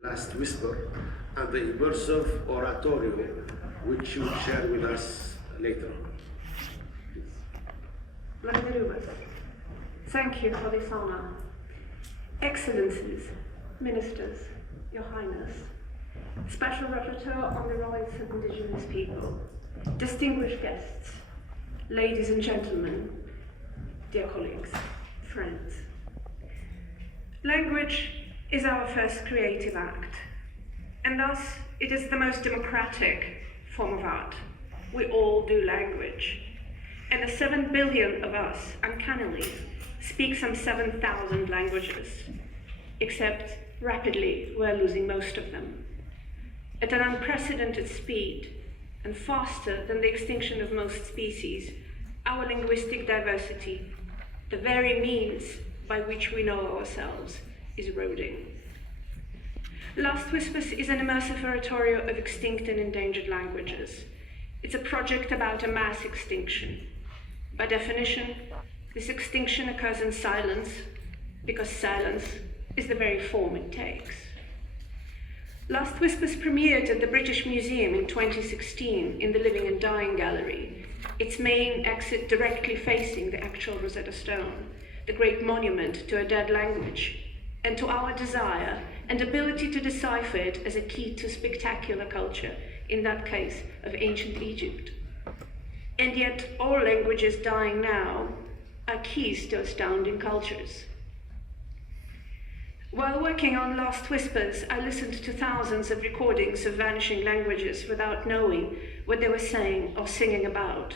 Last Whisper and the immersive oratorio, which you will share with us later. Thank you for this honor. Excellencies, ministers, Your Highness, Special Rapporteur on the Rights of Indigenous People, distinguished guests, ladies and gentlemen, dear colleagues, friends. Language is our first creative act, and thus it is the most democratic form of art. We all do language, and the 7 billion of us, uncannily, speak some 7,000 languages, except rapidly we're losing most of them. At an unprecedented speed, and faster than the extinction of most species, our linguistic diversity, the very means by which we know ourselves, is eroding. Last Whispers is an immersive oratorio of extinct and endangered languages. It's a project about a mass extinction. By definition, this extinction occurs in silence, because silence is the very form it takes. Last Whispers premiered at the British Museum in 2016 in the Living and Dying Gallery, its main exit directly facing the actual Rosetta Stone, the great monument to a dead language, and to our desire and ability to decipher it as a key to spectacular culture, in that case of ancient Egypt. And yet all languages dying now are keys to astounding cultures. While working on Last Whispers, I listened to thousands of recordings of vanishing languages without knowing what they were saying or singing about.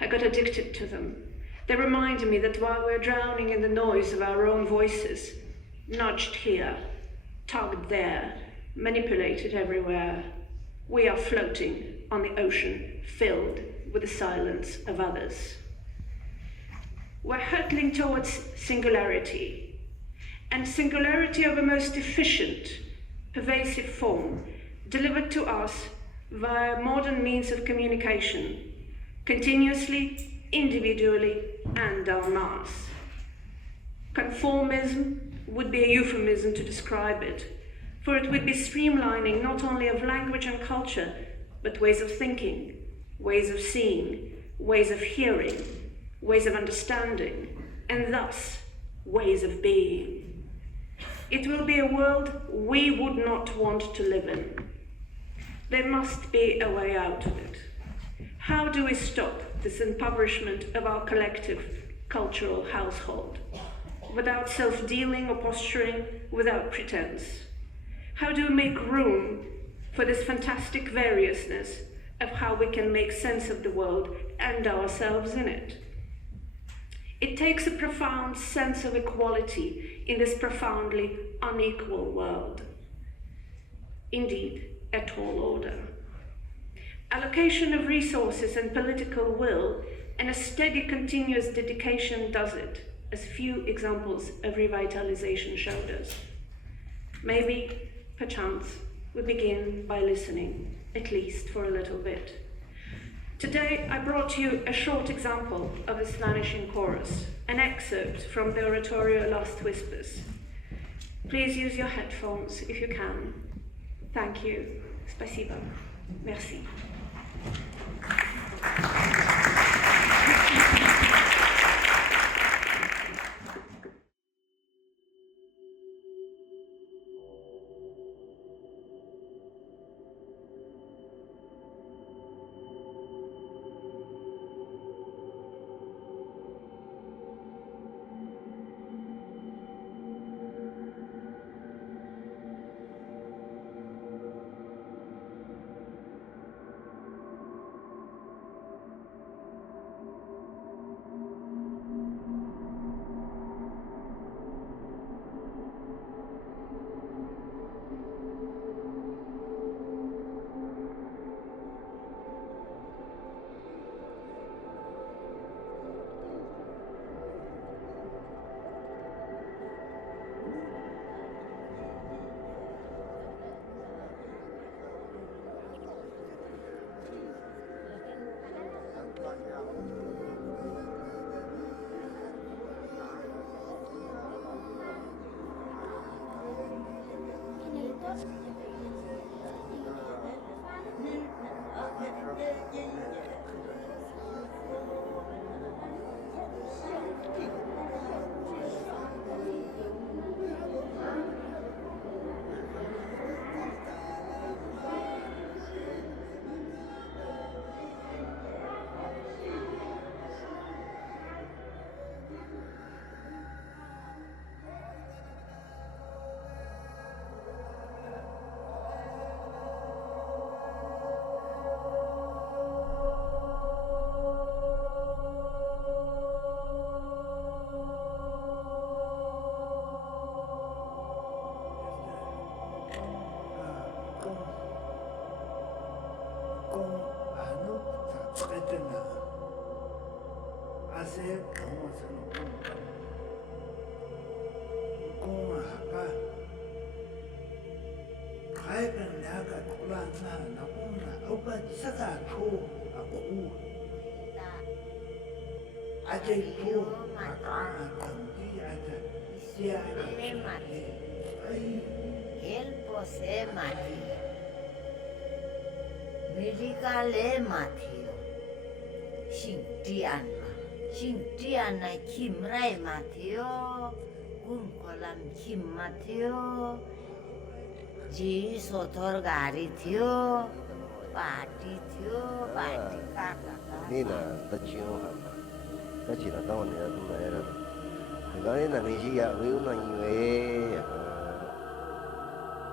I got addicted to them. They reminded me that while we're drowning in the noise of our own voices, nudged here, tugged there, manipulated everywhere, we are floating on the ocean filled with the silence of others. We're hurtling towards singularity, and singularity of a most efficient, pervasive form, delivered to us via modern means of communication, continuously, individually, and en masse. Conformism would be a euphemism to describe it, for it would be streamlining not only of language and culture, but ways of thinking, ways of seeing, ways of hearing, ways of understanding, and thus ways of being. It will be a world we would not want to live in. There must be a way out of it. How do we stop this impoverishment of our collective cultural household? Without self-dealing or posturing, without pretense. How do we make room for this fantastic variousness of how we can make sense of the world and ourselves in it? It takes a profound sense of equality in this profoundly unequal world. Indeed, a tall order. Allocation of resources and political will and a steady, continuous dedication does it, as few examples of revitalization showed us. Maybe, perchance, we begin by listening, at least for a little bit. Today, I brought you a short example of this vanishing chorus, an excerpt from the oratorio Last Whispers. Please use your headphones if you can. Thank you. Спасибо. Merci. se como se lo compra. Como acá. Hay que le haga la una, opa saca chu a cu. Aje chu acá también aje. Sia él posee Mateo. Medicale Mateo. Shintiana Kimrai Mateo. Kunkolam Kim Mateo. जी सोथोर गाडी थियो party थियो party काका Nina ta chiyo hana ta chi na tawa ni na tu na era ga ni na ni shi ya we una ni we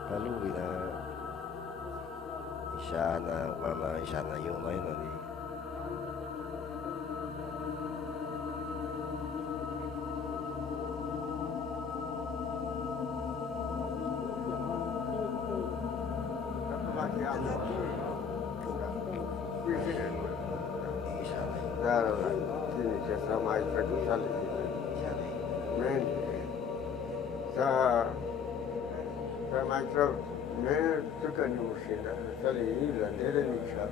ta lu vi na isha na yo na ina ni Claro, tiene que ser maestra que sale. Esa maestra me toca ni usida, sale y la nere ni char.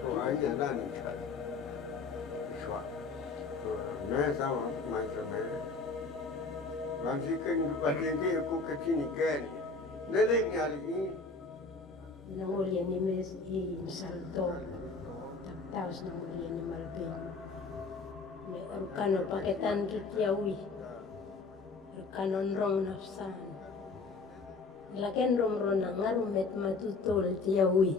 So ahí ya ni char. Shwa. Me esa maestra me. Vansi que ni patente ko que tiene que ni. Nere ni ali. Nangulia ni mes I salto. Tapos nangulia ni Malvin. May arkano paketan kitiawi. Arkanon rong nafsan. Laken rom na ngarumet matutol tiawi.